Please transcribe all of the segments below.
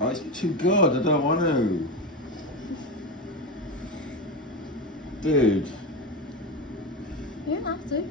Oh, it's too good. I don't want to. Dude. You don't have to.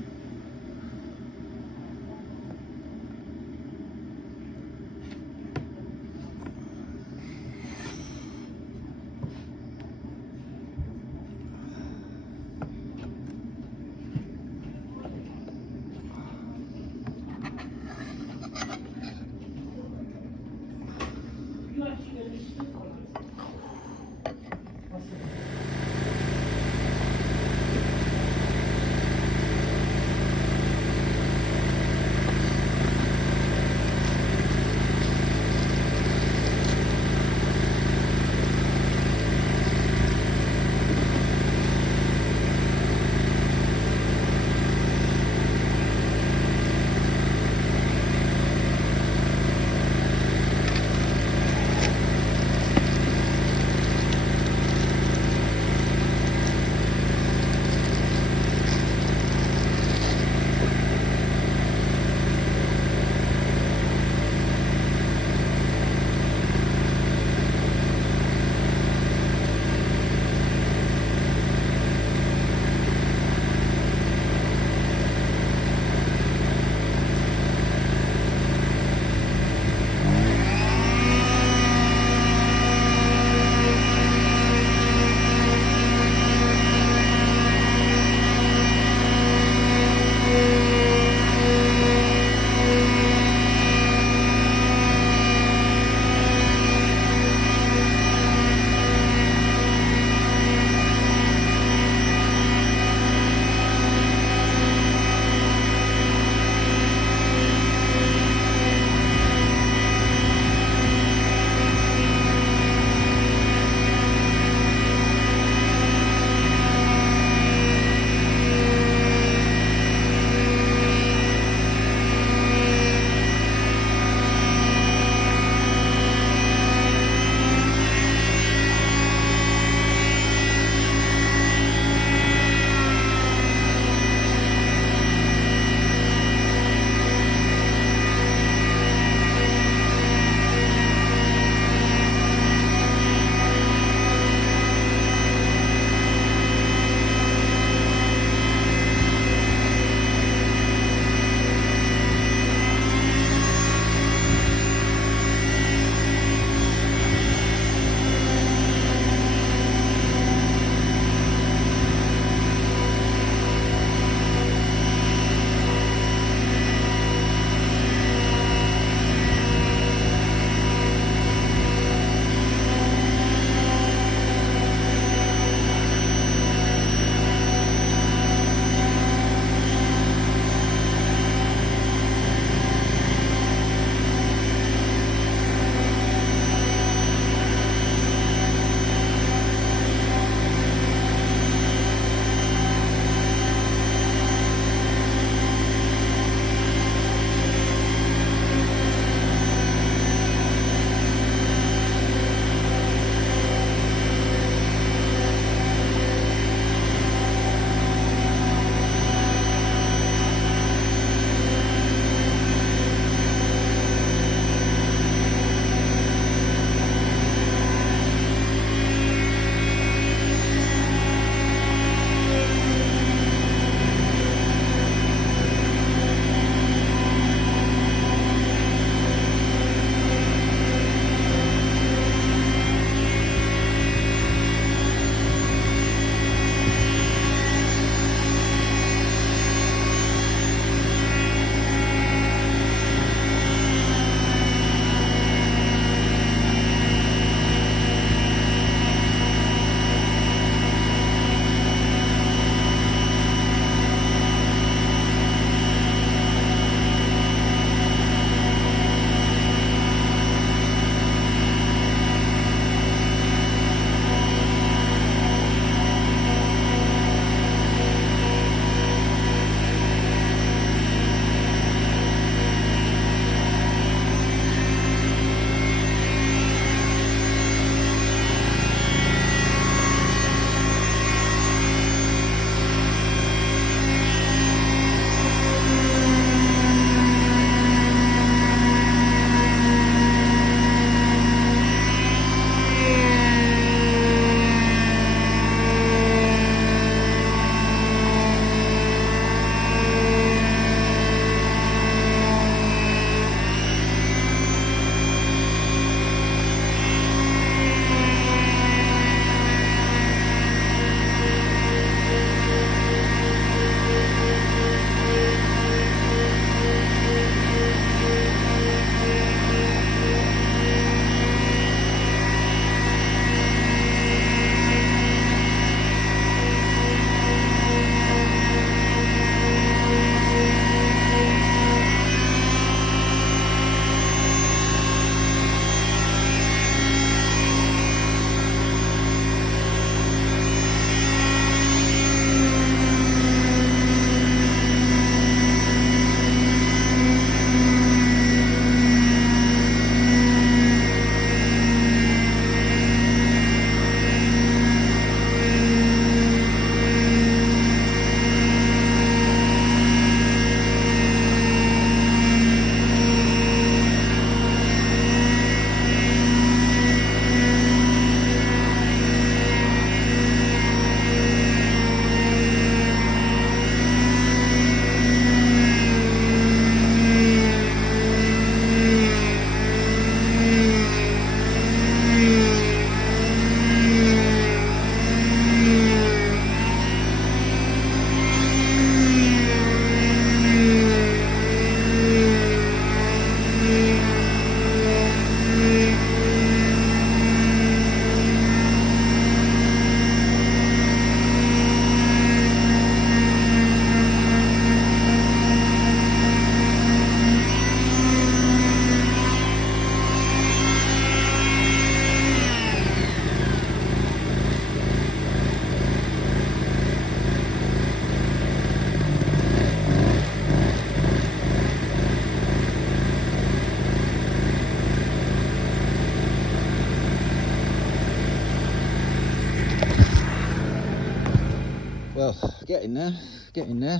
getting there.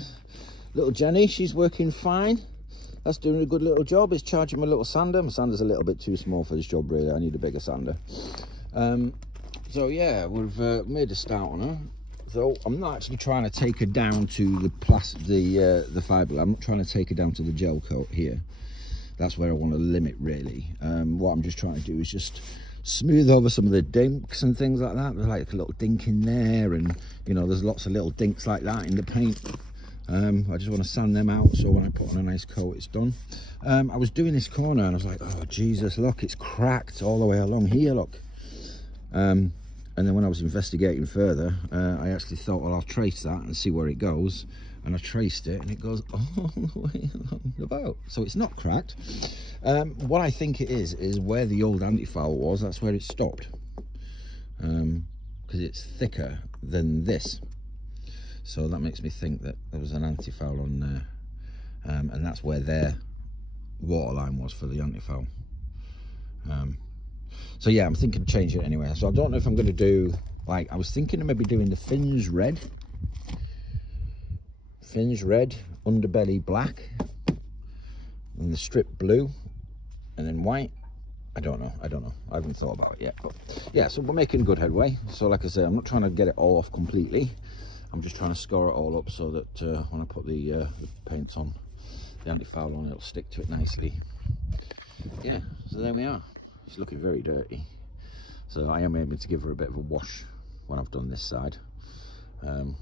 Little Jenny, she's working fine. That's doing a good little job. It's charging my little sander. My sander's a little bit too small for this job, really. I need a bigger sander. So yeah, we've made a start on her. So I'm not actually trying to take her down to the fibre. I'm not trying to take her down to the gel coat here. That's where I want to limit, really. What I'm just trying to do is just smooth over some of the dinks and things like that. There's like a little dink in there, and you know, there's lots of little dinks like that in the paint. I just want to sand them out, so when I put on a nice coat, it's done. I was doing this corner and I was like, oh Jesus, look, it's cracked all the way along here, look. And then when I was investigating further, I actually thought, well, I'll trace that and see where it goes. And I traced it, and it goes all the way along the boat. So it's not cracked. What I think it is where the old anti-foul was, that's where it stopped. Because it's thicker than this. So that makes me think that there was an anti-foul on there. And that's where their waterline was for the anti-foul. So yeah, I'm thinking of changing it anyway. So I don't know if I'm going to do, like, I was thinking of maybe doing the fins red, underbelly black, and the strip blue, and then white. I don't know. I haven't thought about it yet. But yeah, so we're making good headway. So like I say, I'm not trying to get it all off completely. I'm just trying to score it all up so that when I put the paints on, the anti-foul on, it'll stick to it nicely. Yeah, so there we are. She's looking very dirty, so I am aiming to give her a bit of a wash when I've done this side,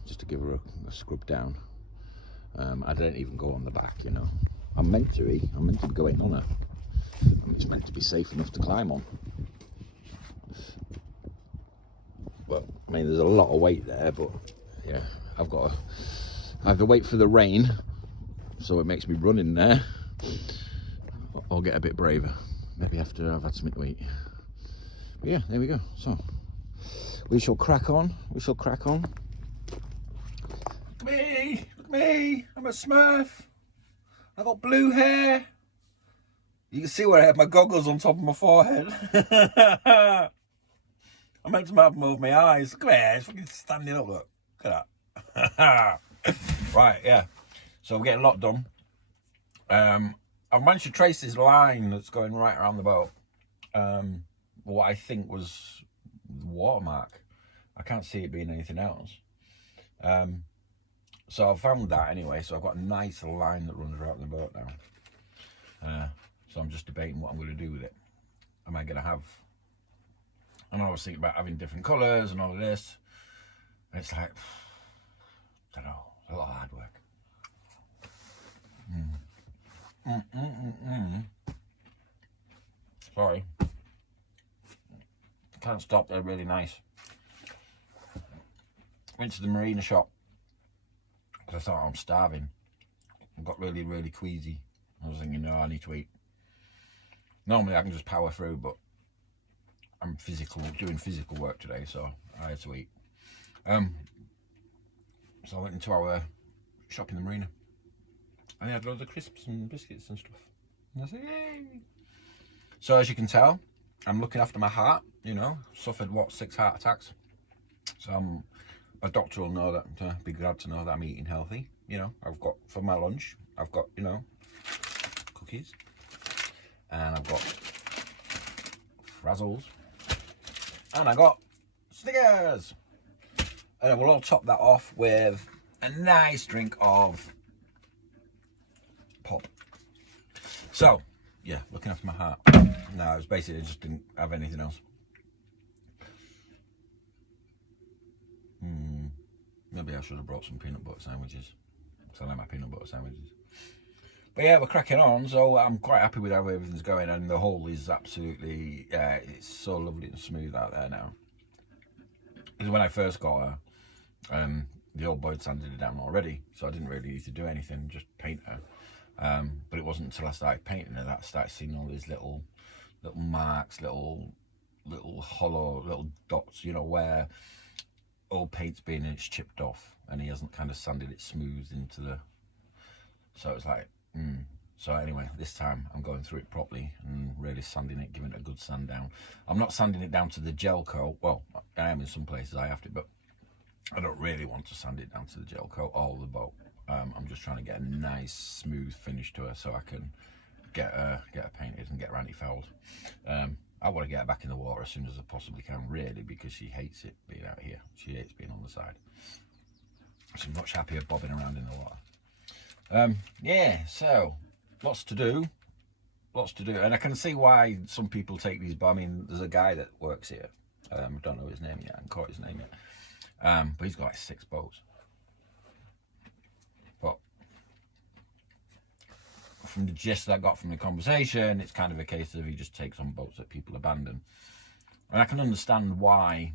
just to give her a scrub down. I don't even go on the back, you know. I'm meant to be going on her. It's meant to be safe enough to climb on. Well, I mean, there's a lot of weight there, but yeah, I have to wait for the rain, so it makes me run in there, or get a bit braver. Maybe after I've had something to eat. But yeah, there we go. So we shall crack on. Look at me, I'm a Smurf. I got blue hair. You can see where I have my goggles on top of my forehead. I meant to have them over my eyes. Look at me, it's fucking standing up, look at that. Right, yeah. So we're getting a lot done. I've managed to trace this line that's going right around the boat. What I think was the watermark. I can't see it being anything else. So I've found that anyway. So I've got a nice line that runs around the boat now. So I'm just debating what I'm going to do with it. Am I going to have... And I was thinking about having different colours and all of this. And it's like, I don't know, a lot of hard work. Sorry. Can't stop, they're really nice. Went to the marina shop because I thought I'm starving. I got really, really queasy. I was thinking, no, I need to eat. Normally I can just power through, but I'm doing physical work today, so I had to eat. So I went into our shop in the marina. And they had loads of crisps and biscuits and stuff. And I said, yay! So as you can tell, I'm looking after my heart, you know. Suffered, 6 heart attacks. So a doctor will know that, be glad to know that I'm eating healthy. You know, I've got, for my lunch, I've got, you know, cookies. And I've got Frazzles. And I got Snickers. And we'll all top that off with a nice drink of pop. So, yeah, looking after my heart. No, it was basically just didn't have anything else. Maybe I should have brought some peanut butter sandwiches. Because I like my peanut butter sandwiches. But yeah, we're cracking on, so I'm quite happy with how everything's going, and the hull is absolutely, it's so lovely and smooth out there now. Because when I first got her, the old boy had sanded it down already, so I didn't really need to do anything, just paint her. But it wasn't until I started painting her that I started seeing all these little marks, little hollow, little dots, you know, where old paint's been and it's chipped off, and he hasn't kind of sanded it smooth into the... So it's like, So anyway, this time I'm going through it properly and really sanding it, giving it a good sand down. I'm not sanding it down to the gel coat. Well, I am in some places, I have to, but I don't really want to sand it down to the gel coat all the boat. I'm just trying to get a nice smooth finish to her so I can get her painted and get her anti-fouled. I want to get her back in the water as soon as I possibly can, really, because she hates it being out here. She hates being on the side. She's much happier bobbing around in the water. Yeah, so lots to do, and I can see why some people take these. But I mean, there's a guy that works here. I don't know his name yet. I haven't caught his name yet. But he's got like 6 boats. But from the gist that I got from the conversation, it's kind of a case of he just takes on boats that people abandon. And I can understand why.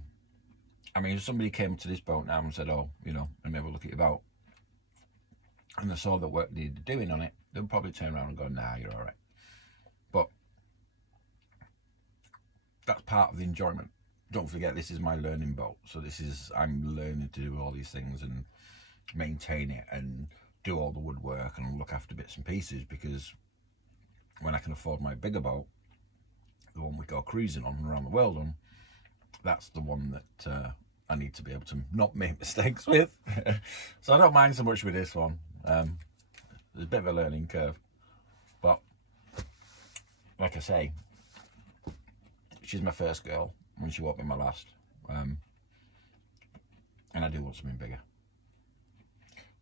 I mean, if somebody came to this boat now and said, oh, you know, let me have a look at your boat, and they saw the work needed doing on it, they'll probably turn around and go, nah, you're all right. But that's part of the enjoyment. Don't forget, this is my learning boat. So I'm learning to do all these things and maintain it and do all the woodwork and look after bits and pieces, because when I can afford my bigger boat, the one we go cruising on around the world on, that's the one that I need to be able to not make mistakes with. So I don't mind so much with this one. There's a bit of a learning curve, but like I say, she's my first girl when she won't be my last, and I do want something bigger.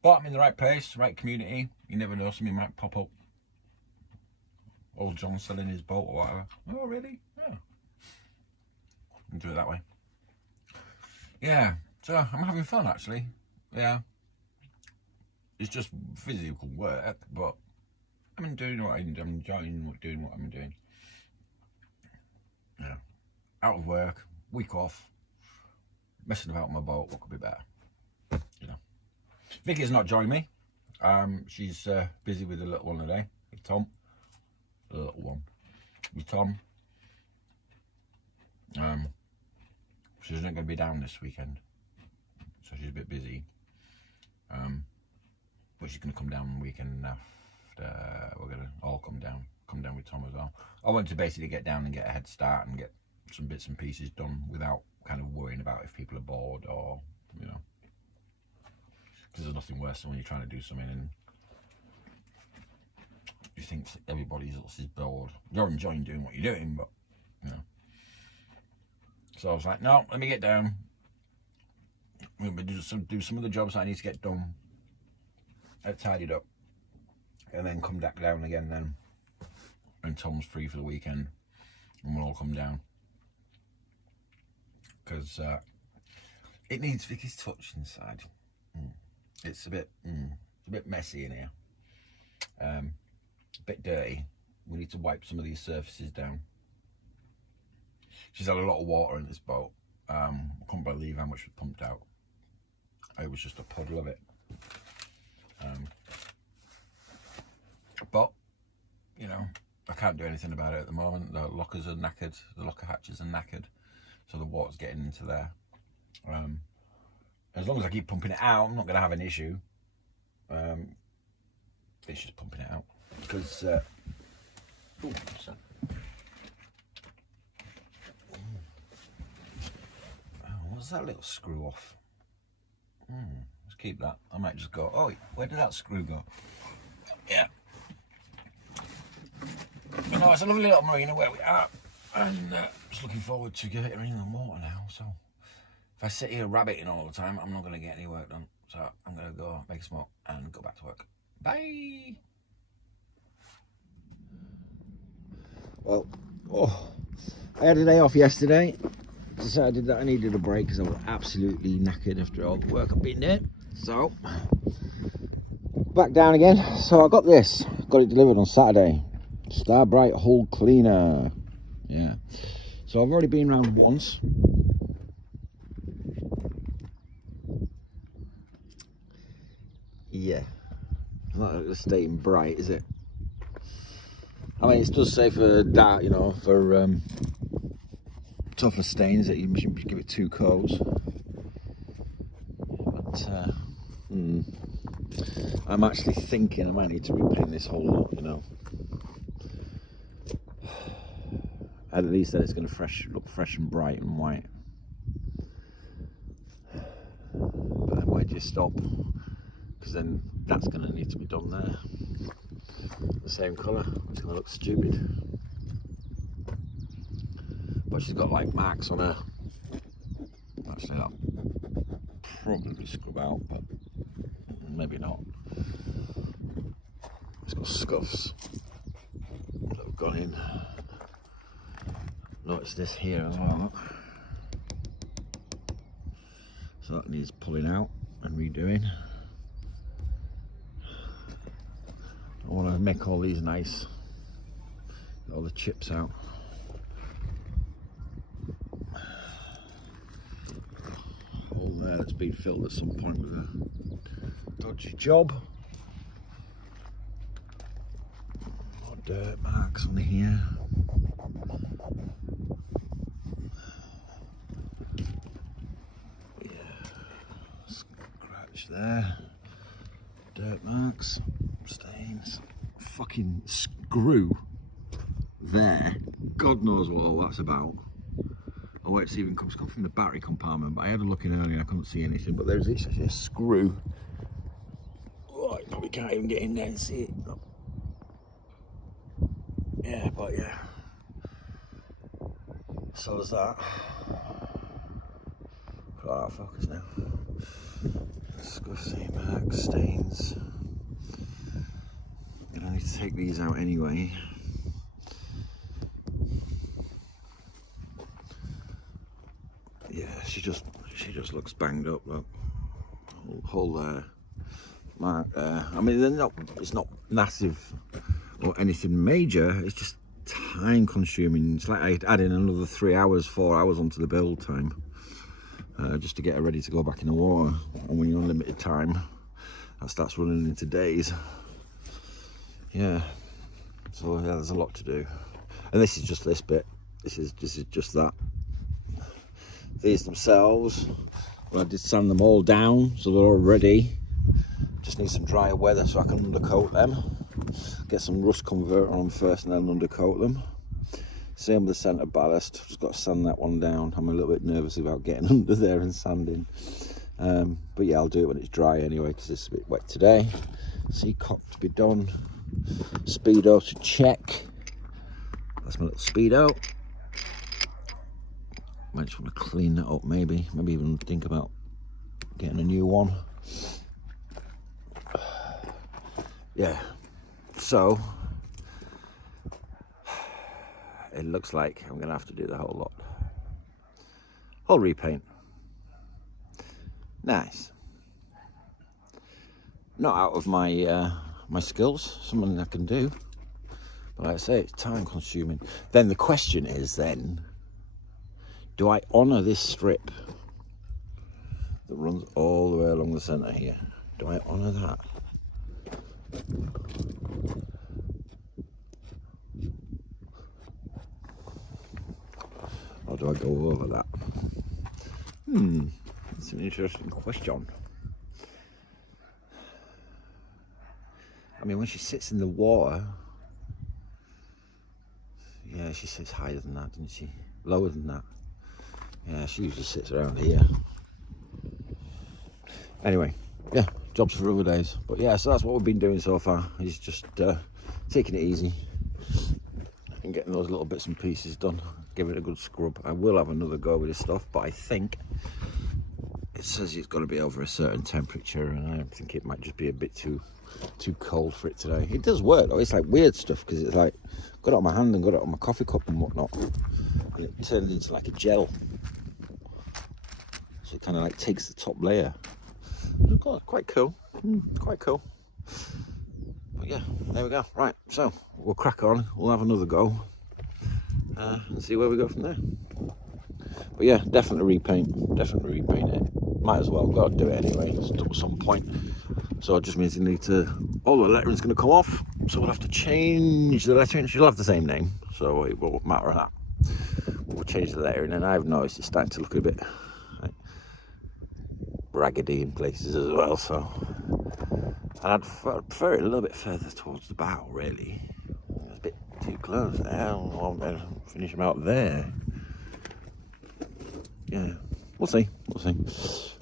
But I'm in the right place, right community. You never know, something might pop up. Old John selling his boat or whatever. Oh, really? Yeah. Do it that way. Yeah, so I'm having fun actually. Yeah. It's just physical work, but I'm enjoying doing what I'm doing. Yeah. Out of work, week off, messing about my boat, what could be better? You know. Vicky's not joining me. She's busy with the little one today, with Tom. The little one. With Tom. She's not going to be down this weekend, so she's a bit busy. But she's going to come down the weekend after. We're going to all come down with Tom as well. I want to basically get down and get a head start and get some bits and pieces done without kind of worrying about if people are bored or, you know, because there's nothing worse than when you're trying to do something and you think everybody else is bored. You're enjoying doing what you're doing, but, you know. So I was like, no, let me get down. I'm going to do some of the jobs I need to get done, tidied up, and then come back down again then. And Tom's free for the weekend, and we'll all come down. Because it needs Vicky's touch inside. It's a bit messy in here. A bit dirty. We need to wipe some of these surfaces down. She's had a lot of water in this boat. I couldn't believe how much was pumped out. It was just a puddle of it. But, you know, I can't do anything about it at the moment. The lockers are knackered. The locker hatches are knackered. So the water's getting into there. As long as I keep pumping it out, I'm not going to have an issue. It's just pumping it out. Because... what's that little screw off? Let's keep that. I might just go, oh, where did that screw go? Yeah. You know, it's a lovely little marina where we are, and just looking forward to getting in the water now. So if I sit here rabbiting all the time, I'm not going to get any work done. So I'm going to go make a smoke and go back to work. Bye. Well, I had a day off yesterday. Decided that I needed a break because I was absolutely knackered after all the work I've been doing. So back down again. So I got this. Got it delivered on Saturday. Starbright Hull Cleaner. Yeah. So I've already been around once. Yeah. Not stating bright, is it? I mean, it does say for dark, you know, for tougher stains that you should give it 2 coats. But I'm actually thinking I might need to repaint this whole lot, you know. At least that it's going to look fresh and bright and white. But then where do you stop? Because then that's going to need to be done there. The same colour. It's going to look stupid. But she's got like marks on her. Actually, that'll probably scrub out, but maybe not. It's got scuffs that have gone in. Notice this here as well. So that needs pulling out and redoing. I want to make all these nice. Get all the chips out. Hole there that's been filled at some point with a dodgy job. More dirt marks on here. There, dirt marks, stains, fucking screw there. God knows what all that's about. Oh, wait, it's even come from the battery compartment, but I had a look in earlier, I couldn't see anything, but there's actually a screw. Oh, you probably can't even get in there and see it. Yeah, but yeah. So there's that. Put that out of focus now. Scuffs, marks, stains. I need to take these out anyway. Yeah, she just looks banged up. Look, hole there, mark there. I mean, it's not massive or anything major. It's just time consuming. It's like I'd add in another 3 hours, 4 hours onto the build time. Just to get her ready to go back in the water. And when you're on limited time, that starts running into days. Yeah, so yeah, there's a lot to do. And this is just this bit. This is just that. These themselves, well, I did sand them all down, so they're all ready. Just need some drier weather so I can undercoat them. Get some rust converter on them first and then undercoat them. Same with the centre ballast, just got to sand that one down. I'm a little bit nervous about getting under there and sanding. But yeah, I'll do it when it's dry anyway, because it's a bit wet today. Seacock to be done. Speedo to check. That's my little Speedo. Might just want to clean that up maybe even think about getting a new one. Yeah, so it looks like I'm gonna have to do the whole lot. Whole repaint. Nice. Not out of my my skills, something I can do. But like I say, it's time consuming. Then the question is do I honour this strip that runs all the way along the centre here? Do I honour that? Or do I go over that? That's an interesting question. I mean, when she sits in the water, yeah, she sits higher than that, doesn't she? Lower than that. Yeah, she usually sits around here. Anyway, yeah, jobs for other days. But yeah, so that's what we've been doing so far, is just taking it easy and getting those little bits and pieces done. Give it a good scrub. I will have another go with this stuff, but I think it says it's got to be over a certain temperature, and I think it might just be a bit too cold for it today. It does work though. It's like weird stuff, because it's like got it on my hand and got it on my coffee cup and whatnot, and it turns into like a gel, so it kind of like takes the top layer. Quite cool. Quite cool. But yeah, there we go. Right, so we'll crack on. We'll have another go and see where we go from there. But yeah, definitely repaint it. Might as well, got to do it anyway at some point. So it just means all the lettering's going to come off, so we'll have to change the lettering. She'll have the same name, so it won't matter that. We'll change the lettering, and I've noticed it's starting to look a bit raggedy in places as well, so I'd prefer it a little bit further towards the bow, really. It's a bit too close there. I'll finish them out there. Yeah, we'll see.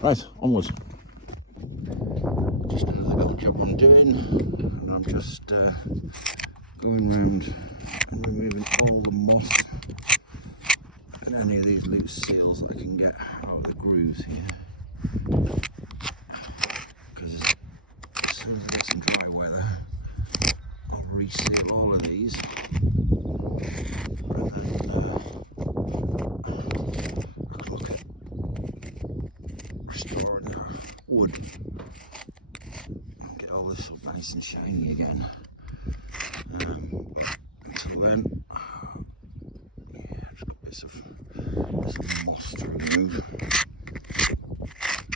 Right, onwards. Just another little job I'm doing, and I'm just going round and removing all the moss and any of these loose seals that I can get out of the grooves here. Because as soon as I get some dry weather, I'll reseal all of these, and then I can look at restoring the wood and get all this up nice and shiny again. Until then, yeah, just got bits of moss to remove,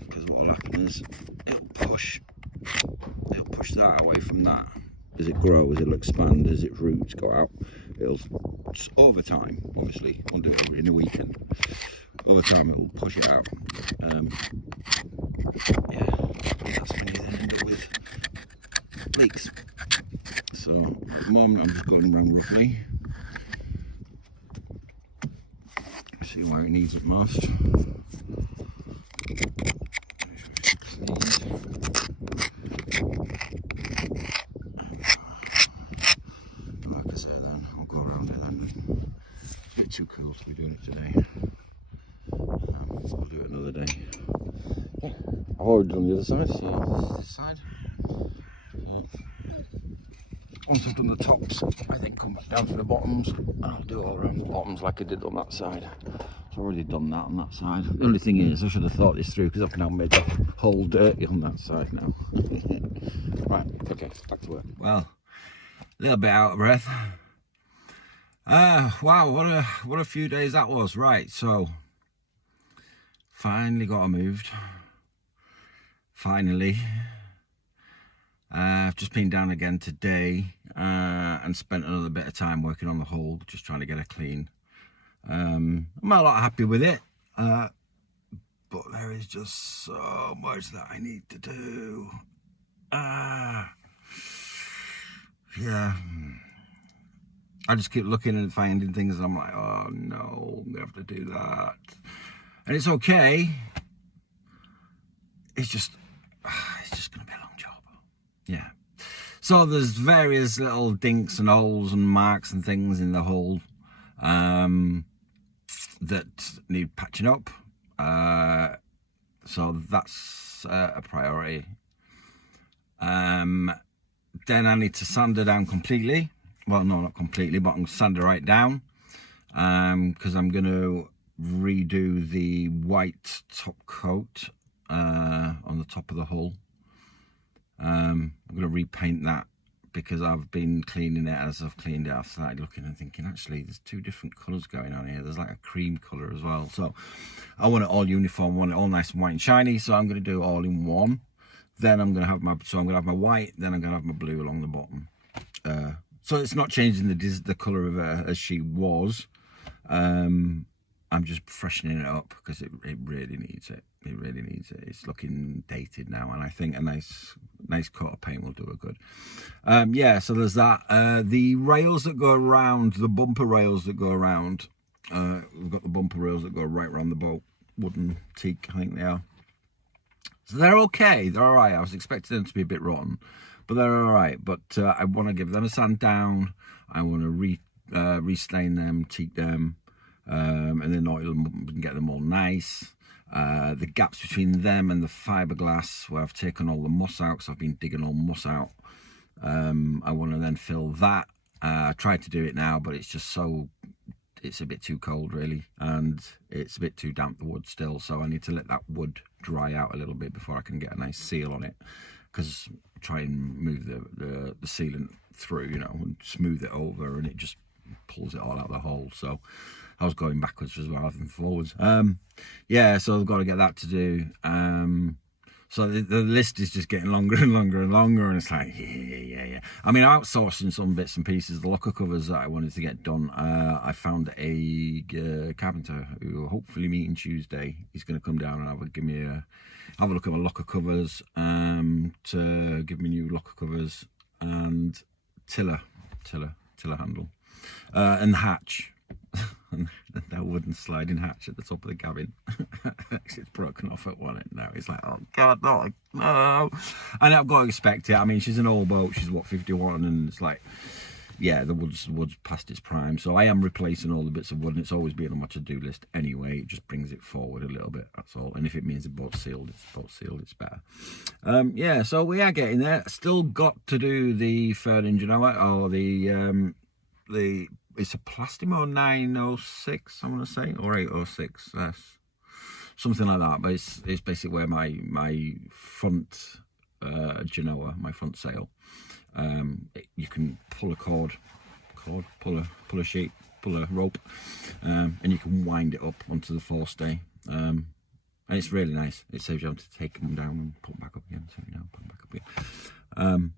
because what will happen is it'll push that away from that. As it grows, it'll expand. As its roots go out, it'll, over time, obviously, won't do it in a weekend. Over time, it'll push it out. Yeah, that's when you then end up with leaks. So at the moment, I'm just going around roughly, see where it needs it most. Like I say, then I'll go around it then. It's a bit too cool to be doing it today. We'll do it another day. Yeah, I've already done the other side. See this side. Once I've done the tops, I think come back down to the bottoms, and I'll do all around the bottoms like I did on that side. I've already done that on that side. The only thing is, I should have thought this through, because I've now made the hole dirty on that side now. Right, okay, back to work. Well, a little bit out of breath. Wow, what a few days that was. Right, so finally got her moved. Finally. I've just been down again today and spent another bit of time working on the hole, just trying to get her clean. I'm not a lot happy with it, but there is just so much that I need to do. Yeah, I just keep looking and finding things, and I'm like, oh no, we have to do that. And it's okay. It's just going to be a long job. Yeah. So there's various little dinks and holes and marks and things in the hole that need patching up. So that's a priority. Then I need to sand her down completely. Well, no, not completely, but I'm going to sand her right down, because I'm going to redo the white top coat on the top of the hull. I'm going to repaint that, because I've been cleaning it. As I've cleaned it, I've started looking and thinking, actually, there's two different colours going on here. There's like a cream colour as well. So I want it all uniform, want it all nice and white and shiny. So I'm going to do it all in one. Then I'm going to have my white, then I'm going to have my blue along the bottom. So it's not changing the colour of her as she was. I'm just freshening it up, because it really needs it. It really needs it. It's looking dated now, and I think a nice coat of paint will do it good. Yeah, so there's that. The rails that go around, the bumper rails that go around, we've got the bumper rails that go right around the boat. Wooden teak, I think they are. So they're okay. They're all right. I was expecting them to be a bit rotten, but they're all right. But I want to give them a sand down. I want to restain them, teak them, and then oil them and get them all nice. The gaps between them and the fiberglass, where I've taken all the moss out, because I've been digging all moss out, I want to then fill that. I tried to do it now, but it's just it's a bit too cold really, and it's a bit too damp, the wood still, so I need to let that wood dry out a little bit before I can get a nice seal on it, because try and move the sealant through, you know, and smooth it over, and it just pulls it all out of the hole. So I was going backwards as well rather than forwards. Yeah, so I've got to get that to do. So the list is just getting longer and longer and longer, and it's like, yeah. I mean, outsourcing some bits and pieces. The locker covers that I wanted to get done, I found a carpenter who will hopefully meeting Tuesday. He's going to come down and have a look at my locker covers, to give me new locker covers, and tiller handle, and hatch. and that wooden sliding hatch at the top of the cabin. It's broken off at one end now. It's like, oh God, no. And I've got to expect it. I mean, she's an old boat. She's what, 51, and it's like, yeah, the wood's past its prime. So I am replacing all the bits of wood, and it's always been on my to-do list anyway. It just brings it forward a little bit, that's all. And if it means the boat's sealed, it's better. Yeah, so we are getting there. Still got to do the Furling Genoa, or the it's a Plastimo 906, I'm gonna say, or 806, something like that. But it's basically where my front Genoa, my front sail, you can pull a pull a sheet, pull a rope, and you can wind it up onto the forestay, and it's really nice. It saves you having to take them down and put them back up again, take them down, put them back up again.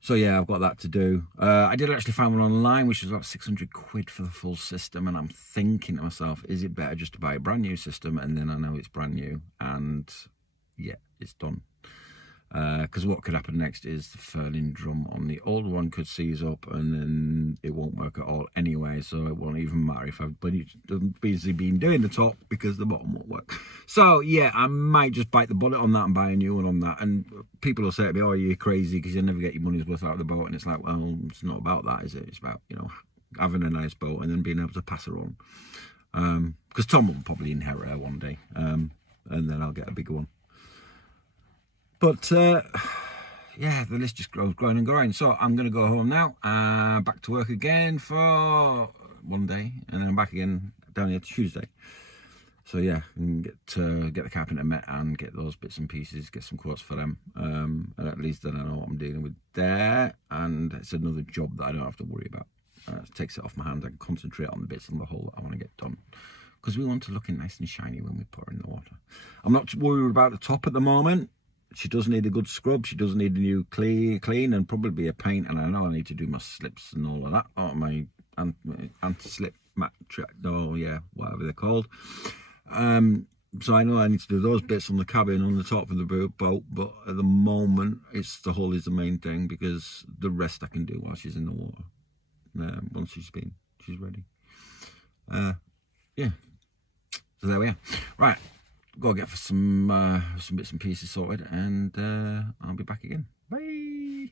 So yeah, I've got that to do. I did actually find one online, which was about 600 quid for the full system, and I'm thinking to myself, is it better just to buy a brand new system, and then I know it's brand new, and yeah, it's done. Because what could happen next is the furling drum on the old one could seize up, and then it won't work at all anyway, so it won't even matter if I've busy been doing the top, because the bottom won't work. So yeah, I might just bite the bullet on that and buy a new one on that. And people will say to me, oh, you're crazy because you'll never get your money's worth out of the boat. And it's like, well, it's not about that, is it? It's about, you know, having a nice boat and then being able to pass her on. Because Tom will probably inherit her one day, and then I'll get a bigger one. But yeah, the list just grows, growing and growing. So I'm going to go home now, back to work again for one day, and then I'm back again down here Tuesday. So yeah, and get the carpenter met and get those bits and pieces, get some quotes for them, and at least then I know what I'm dealing with there, and it's another job that I don't have to worry about. It takes it off my hands. I can concentrate on the bits on the hull that I want to get done, because we want to look nice and shiny when we put her in the water. I'm not worried about the top at the moment. She does need a good scrub. She does need a new clean and probably a paint. And I know I need to do my slips and all of that. Oh, my anti-slip mat, oh yeah, whatever they're called. So I know I need to do those bits on the cabin, on the top of the boat. But at the moment, it's the hull is the main thing, because the rest I can do while she's in the water. Once she's ready. Yeah. So there we are. Right. Go get for some bits and pieces sorted, and I'll be back again. Bye.